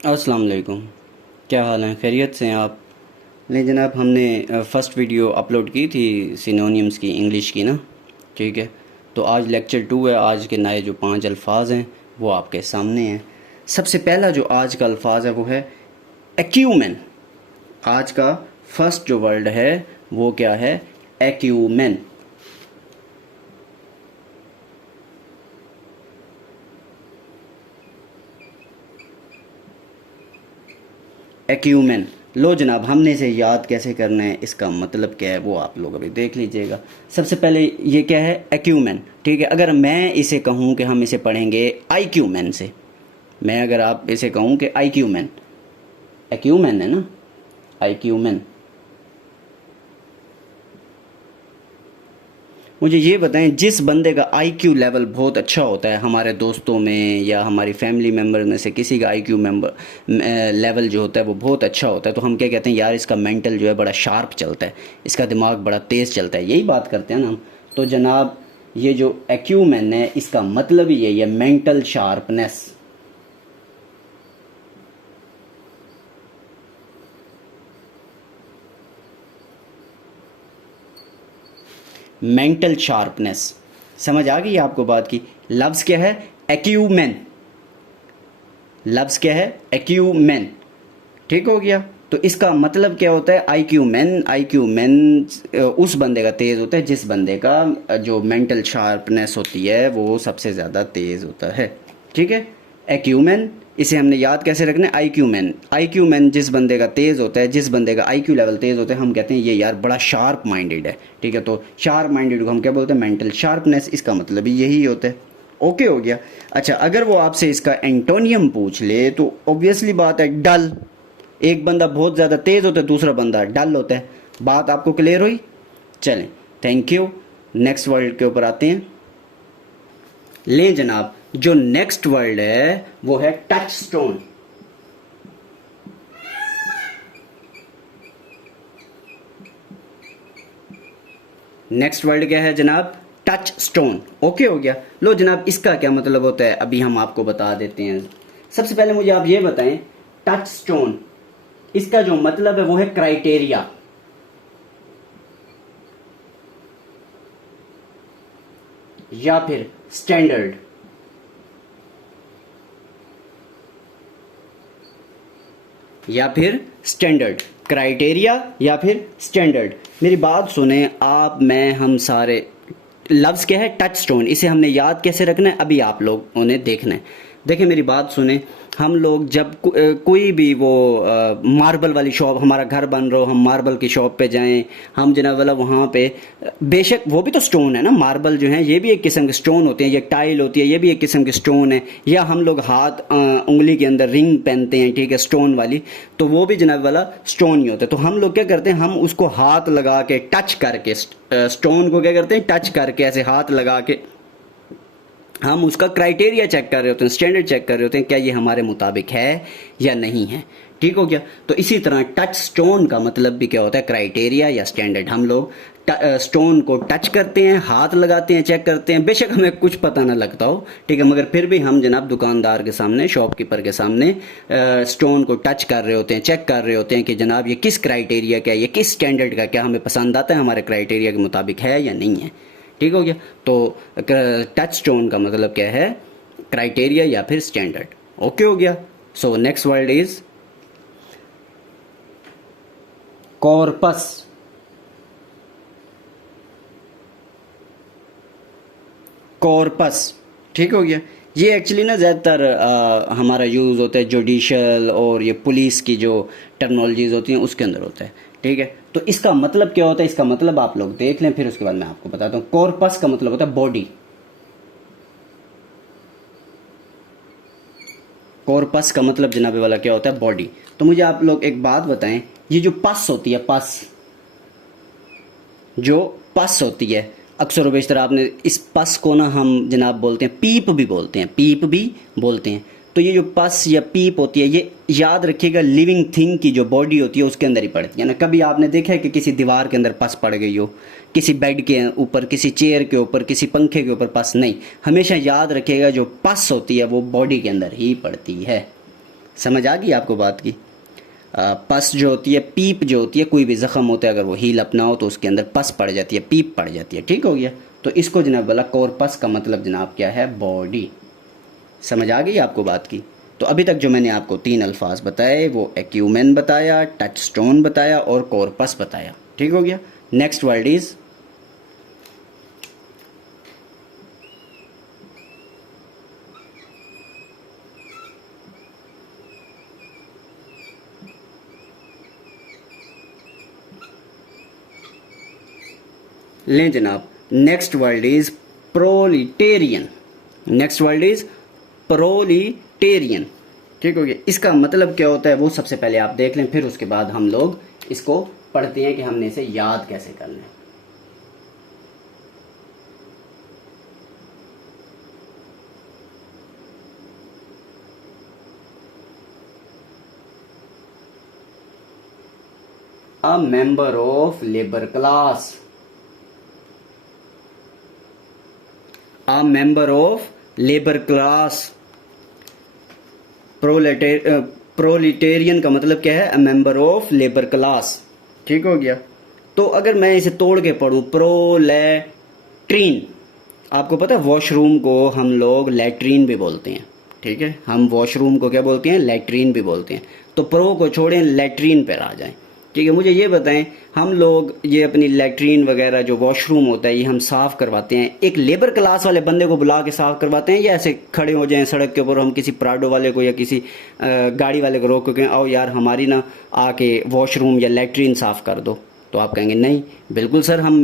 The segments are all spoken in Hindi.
अस्सलाम वालेकुम। क्या हाल है, खैरियत से हैं आप? नहीं जनाब, हमने फ़र्स्ट वीडियो अपलोड की थी सिनोनिम्स की, इंग्लिश की ना। ठीक है, तो आज लेक्चर 2 है। आज के नए जो 5 अल्फाज हैं वो आपके सामने हैं। सबसे पहला जो आज का अल्फाज है वो है एक्यूमेन। आज का फर्स्ट जो वर्ड है वो क्या है? एक्यूमेन। एक्यूमेन। लो जनाब, हमने इसे याद कैसे करना है, इसका मतलब क्या है वो आप लोग अभी देख लीजिएगा। सबसे पहले ये क्या है? एक्यूमेन। ठीक है, अगर मैं इसे कहूँ कि हम इसे पढ़ेंगे आईक्यूमेन से, मैं अगर आप इसे कहूँ कि आईक्यूमेन, एक्यूमेन है ना, आईक्यूमेन। मुझे ये बताएं, जिस बंदे का आईक्यू लेवल बहुत अच्छा होता है, हमारे दोस्तों में या हमारी फैमिली मेम्बर में से किसी का आईक्यू मेंबर लेवल जो होता है वो बहुत अच्छा होता है, तो हम क्या कहते हैं? यार इसका मेंटल जो है बड़ा शार्प चलता है, इसका दिमाग बड़ा तेज़ चलता है, यही बात करते हैं ना हम। तो जनाब, ये जो एक्यूमेन है इसका मतलब ही यही है, मेंटल शार्पनेस। Mental sharpness. समझ आ गई आपको बात की? लफ्ज़ क्या है? एक्यूमेन। लफ्ज़ क्या है? एक्यूमेन। ठीक हो गया? तो इसका मतलब क्या होता है? IQ man. आईक्यू मैन उस बंदे का तेज़ होता है जिस बंदे का जो मेंटल शार्पनेस होती है वो सबसे ज़्यादा तेज़ होता है। ठीक है, एक्यू मैन। इसे हमने याद कैसे रखना है? IQ man. आईक्यू मैन जिस बंदे का तेज़ होता है, जिस बंदे का आईक्यू लेवल तेज़ होता है, हम कहते हैं ये यार बड़ा शार्प माइंडेड है। ठीक है, तो शार्प माइंडेड को हम क्या बोलते हैं? Mental sharpness. इसका मतलब ही यही होता है। ओके हो गया? अच्छा, अगर वो आपसे इसका एंटोनियम पूछ ले तो ऑब्वियसली बात है, डल। एक बंदा बहुत ज़्यादा तेज़ होता है, दूसरा बंदा डल होता है। बात आपको क्लियर हुई? चलें, थैंक यू। नेक्स्ट वर्ड के ऊपर आते हैं। लें जनाब, जो नेक्स्ट वर्ड है वो है टच स्टोन। नेक्स्ट वर्ड क्या है जनाब? Touch stone. ओके हो गया? लो जनाब, इसका क्या मतलब होता है अभी हम आपको बता देते हैं। सबसे पहले मुझे आप ये बताएं, टच स्टोन इसका जो मतलब है वो है क्राइटेरिया, या फिर स्टैंडर्ड। या फिर स्टैंडर्ड। क्राइटेरिया या फिर स्टैंडर्ड। मेरी बात सुने आप, मैं, हम सारे। लफ्ज़ क्या है? Touch stone. इसे हमने याद कैसे रखना है अभी आप लोगों ने देखना है। देखिए मेरी बात सुने, हम लोग जब कोई भी वो मार्बल वाली शॉप, हमारा घर बन रहा हो, हम मार्बल की शॉप पे जाएं, हम जनाब वाला वहाँ पे, बेशक वो भी तो स्टोन है ना, मार्बल जो है ये भी एक किस्म के स्टोन होते हैं, ये टाइल होती है ये भी एक किस्म के स्टोन है। या हम लोग हाथ उंगली के अंदर रिंग पहनते हैं, ठीक है, स्टोन वाली, तो वो भी जनाब वाला स्टोन ही होता है। तो हम लोग क्या करते हैं? हम उसको हाथ लगा के, टच करके, स्टोन को क्या करते हैं? टच करके, ऐसे हाथ लगा के हम उसका क्राइटेरिया चेक कर रहे होते हैं, स्टैंडर्ड चेक कर रहे होते हैं, क्या ये हमारे मुताबिक है या नहीं है। ठीक हो गया? तो इसी तरह टच स्टोन का मतलब भी क्या होता है? क्राइटेरिया या स्टैंडर्ड। हम लोग स्टोन को टच करते हैं, हाथ लगाते हैं, चेक करते हैं, बेशक हमें कुछ पता ना लगता हो, ठीक है, मगर फिर भी हम जनाब दुकानदार के सामने, शॉपकीपर के सामने स्टोन को टच कर रहे होते हैं, चेक कर रहे होते हैं कि जनाब ये किस क्राइटेरिया का है, ये किस स्टैंडर्ड का, क्या हमें पसंद आता है, हमारे क्राइटेरिया के मुताबिक है या नहीं है। ठीक हो गया? तो टच स्टोन का मतलब क्या है? क्राइटेरिया या फिर स्टैंडर्ड। ओके हो गया? So next word is corpus. Corpus. ठीक हो गया? ये एक्चुअली ना ज़्यादातर हमारा यूज़ होता है जुडिशल और ये पुलिस की जो टर्मिनोलॉजीज होती हैं उसके अंदर होता है। ठीक है, तो इसका मतलब क्या होता है? इसका मतलब आप लोग देख लें, फिर उसके बाद मैं आपको बताता हूँ। कॉर्पस का मतलब होता है बॉडी। कॉर्पस का मतलब जनाबे वाला क्या होता है? बॉडी। तो मुझे आप लोग एक बात बताएं, ये जो पस होती है, पस, जो पस होती है, अक्सर व बेशतर आपने इस पस को ना हम जनाब बोलते हैं, पीप भी बोलते हैं, पीप भी बोलते हैं। तो ये जो पस या पीप होती है, ये याद रखिएगा लिविंग थिंग की जो बॉडी होती है उसके अंदर ही पड़ती है ना। कभी आपने देखा है कि किसी दीवार के अंदर पस पड़ गई हो, किसी बेड के ऊपर, किसी चेयर के ऊपर, किसी पंखे के ऊपर पस नहीं। हमेशा याद रखिएगा जो पस होती है वो बॉडी के अंदर ही पड़ती है। समझ आ गई आपको बात की? पस जो होती है, पीप जो होती है, कोई भी ज़ख़म होता है अगर वो हील अप ना हो तो उसके अंदर पस पड़ जाती है, पीप पड़ जाती है। ठीक हो गया? तो इसको जनाब वाला कॉर्पस का मतलब जनाब क्या है? बॉडी। समझ आ गई आपको बात की? तो अभी तक जो मैंने आपको 3 अल्फाज बताए वो एक्यूमेन बताया, टच स्टोन बताया और कॉर्पस बताया। ठीक हो गया? नेक्स्ट वर्ड इज़ लें जनाब, next word is proletarian. Next word is proletarian. ठीक हो गया? इसका मतलब क्या होता है वो सबसे पहले आप देख लें, फिर उसके बाद हम लोग इसको पढ़ते हैं कि हमने इसे याद कैसे करना है। A member of labor class. A member of labor class. प्रोलिटेरियन का मतलब क्या है? A member of labour class. ठीक हो गया? तो अगर मैं इसे तोड़ के पढ़ूं, प्रोलैट्रीन। आपको पता है वॉशरूम को हम लोग लैट्रीन भी बोलते हैं। ठीक है? हम वॉशरूम को क्या बोलते हैं? लैट्रीन भी बोलते हैं। तो प्रो को छोड़ें, लैट्रीन पर आ जाएं। ठीक है? मुझे ये बताएं, हम लोग ये अपनी लैट्रीन वगैरह जो वॉशरूम होता है ये हम साफ़ करवाते हैं एक लेबर क्लास वाले बंदे को बुला के साफ़ करवाते हैं, या ऐसे खड़े हो जाएं सड़क के ऊपर, हम किसी प्राडो वाले को या किसी गाड़ी वाले को रोक के कहें आओ यार हमारी ना आके वॉशरूम या लैट्रीन साफ़ कर दो? तो आप कहेंगे नहीं, बिल्कुल सर, हम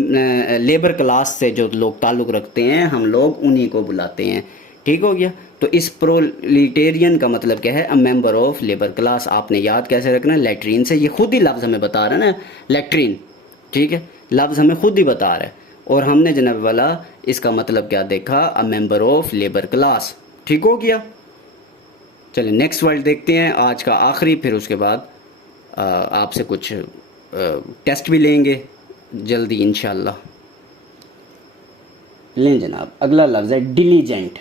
लेबर क्लास से जो लोग ताल्लुक़ रखते हैं हम लोग उन्हीं को बुलाते हैं। ठीक हो गया? तो इस प्रोलिटेरियन का मतलब क्या है? A member of labour class. आपने याद कैसे रखना है? लैट्रीन से। ये खुद ही लफ्ज़ हमें बता रहा है ना, लैट्रीन। ठीक है? लफ्ज़ हमें खुद ही बता रहा है और हमने जनाब वाला इसका मतलब क्या देखा? A member of labour class. ठीक हो गया? चलिए नेक्स्ट वर्ड देखते हैं, आज का आखिरी, फिर उसके बाद आपसे कुछ टेस्ट भी लेंगे जल्दी इंशाल्लाह। लें जनाब, अगला लफ्ज़ है डिलीजेंट।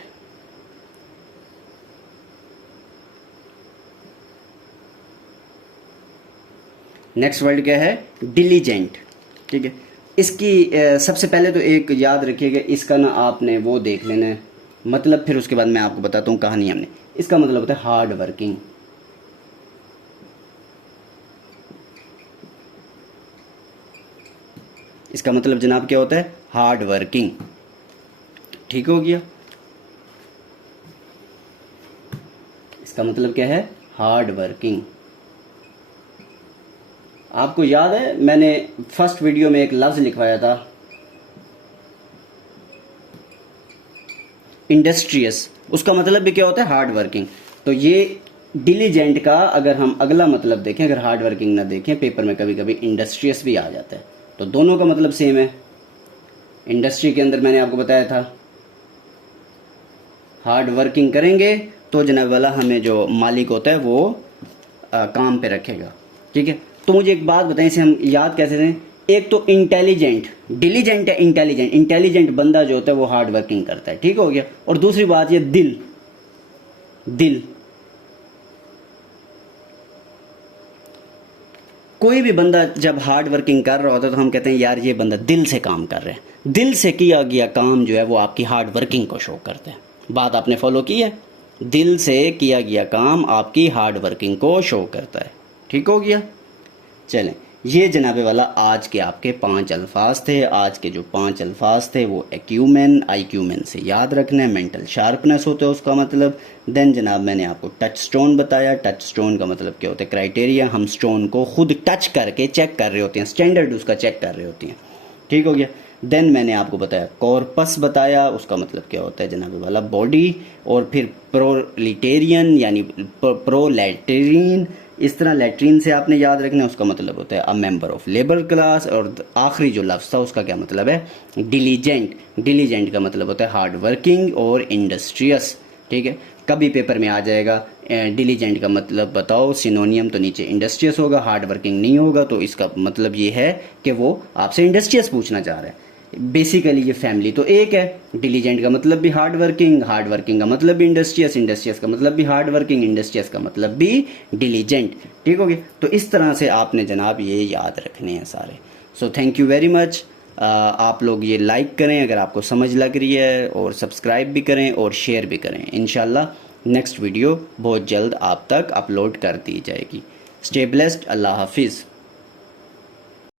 नेक्स्ट वर्ड क्या है? डिलीजेंट। ठीक है? इसकी सबसे पहले तो एक याद रखिएगा, इसका ना आपने वो देख लेना है मतलब, फिर उसके बाद मैं आपको बताता हूँ कहानी। हमने इसका मतलब होता है हार्ड वर्किंग। इसका मतलब जनाब क्या होता है? Hard working. ठीक हो गया? इसका मतलब क्या है? Hard working. आपको याद है मैंने फर्स्ट वीडियो में एक लफ्ज़ लिखवाया था, इंडस्ट्रियस। उसका मतलब भी क्या होता है? Hard working. तो ये डिलीजेंट का अगर हम अगला मतलब देखें, अगर हार्ड वर्किंग ना देखें, पेपर में कभी कभी इंडस्ट्रियस भी आ जाता है, तो दोनों का मतलब सेम है। इंडस्ट्री के अंदर मैंने आपको बताया था हार्ड वर्किंग करेंगे तो जनाब वाला हमें जो मालिक होता है वो काम पे रखेगा। ठीक है? तो मुझे एक बात बताएं, इसे हम याद कैसे दें? एक तो इंटेलिजेंट, डिलीजेंट है इंटेलिजेंट। इंटेलिजेंट बंदा जो होता है वो हार्ड वर्किंग करता है। ठीक हो गया? और दूसरी बात ये दिल, दिल। कोई भी बंदा जब हार्ड वर्किंग कर रहा होता है तो हम कहते हैं यार ये बंदा दिल से काम कर रहा है। दिल से किया गया काम जो है वो आपकी हार्ड वर्किंग को शो करता है। बात आपने फॉलो की है? दिल से किया गया काम आपकी हार्ड वर्किंग को शो करता है। ठीक हो गया? चलें, ये जनाबे वाला आज के आपके 5 अल्फाज थे। आज के जो 5 अल्फाज थे वो एक्यूमेन, आईक्यूमेन से याद रखना है। मेंटल शार्पनेस होता है उसका मतलब। देन जनाब मैंने आपको टच स्टोन बताया। टच स्टोन का मतलब क्या होता है? क्राइटेरिया। हम स्टोन को खुद टच करके चेक कर रहे होते हैं, स्टैंडर्ड उसका चेक कर रहे होते हैं। ठीक हो गया? देन मैंने आपको बताया कॉर्पस बताया, उसका मतलब क्या होता है जनाबे वाला? बॉडी। और फिर प्रोलिटेरियन यानी प्रोलैट्रीन, इस तरह लैट्रीन से आपने याद रखना है, उसका मतलब होता है a member of labour class. और आखिरी जो लफ्ज़ था उसका क्या मतलब है? डिलीजेंट। डिलीजेंट का मतलब होता है हार्ड वर्किंग और इंडस्ट्रियस। ठीक है? कभी पेपर में आ जाएगा डिलीजेंट का मतलब बताओ, सिनोनियम, तो नीचे इंडस्ट्रियस होगा, हार्ड वर्किंग नहीं होगा। तो इसका मतलब ये है कि वो आपसे इंडस्ट्रियस पूछना चाह रहा है। बेसिकली ये फैमिली तो एक है। डिलीजेंट का मतलब भी हार्ड वर्किंग, हार्ड वर्किंग का मतलब भी इंडस्ट्रियस, इंडस्ट्रियस का मतलब भी हार्ड वर्किंग, इंडस्ट्रियस का मतलब भी डिलीजेंट। ठीक हो गया। तो इस तरह से आपने जनाब ये याद रखने हैं सारे। So thank you very much. आप लोग ये लाइक करें अगर आपको समझ लग रही है, और सब्सक्राइब भी करें और शेयर भी करें। इंशाल्लाह नेक्स्ट वीडियो बहुत जल्द आप तक अपलोड कर दी जाएगी। Stay blessed. अल्लाह हाफिज़।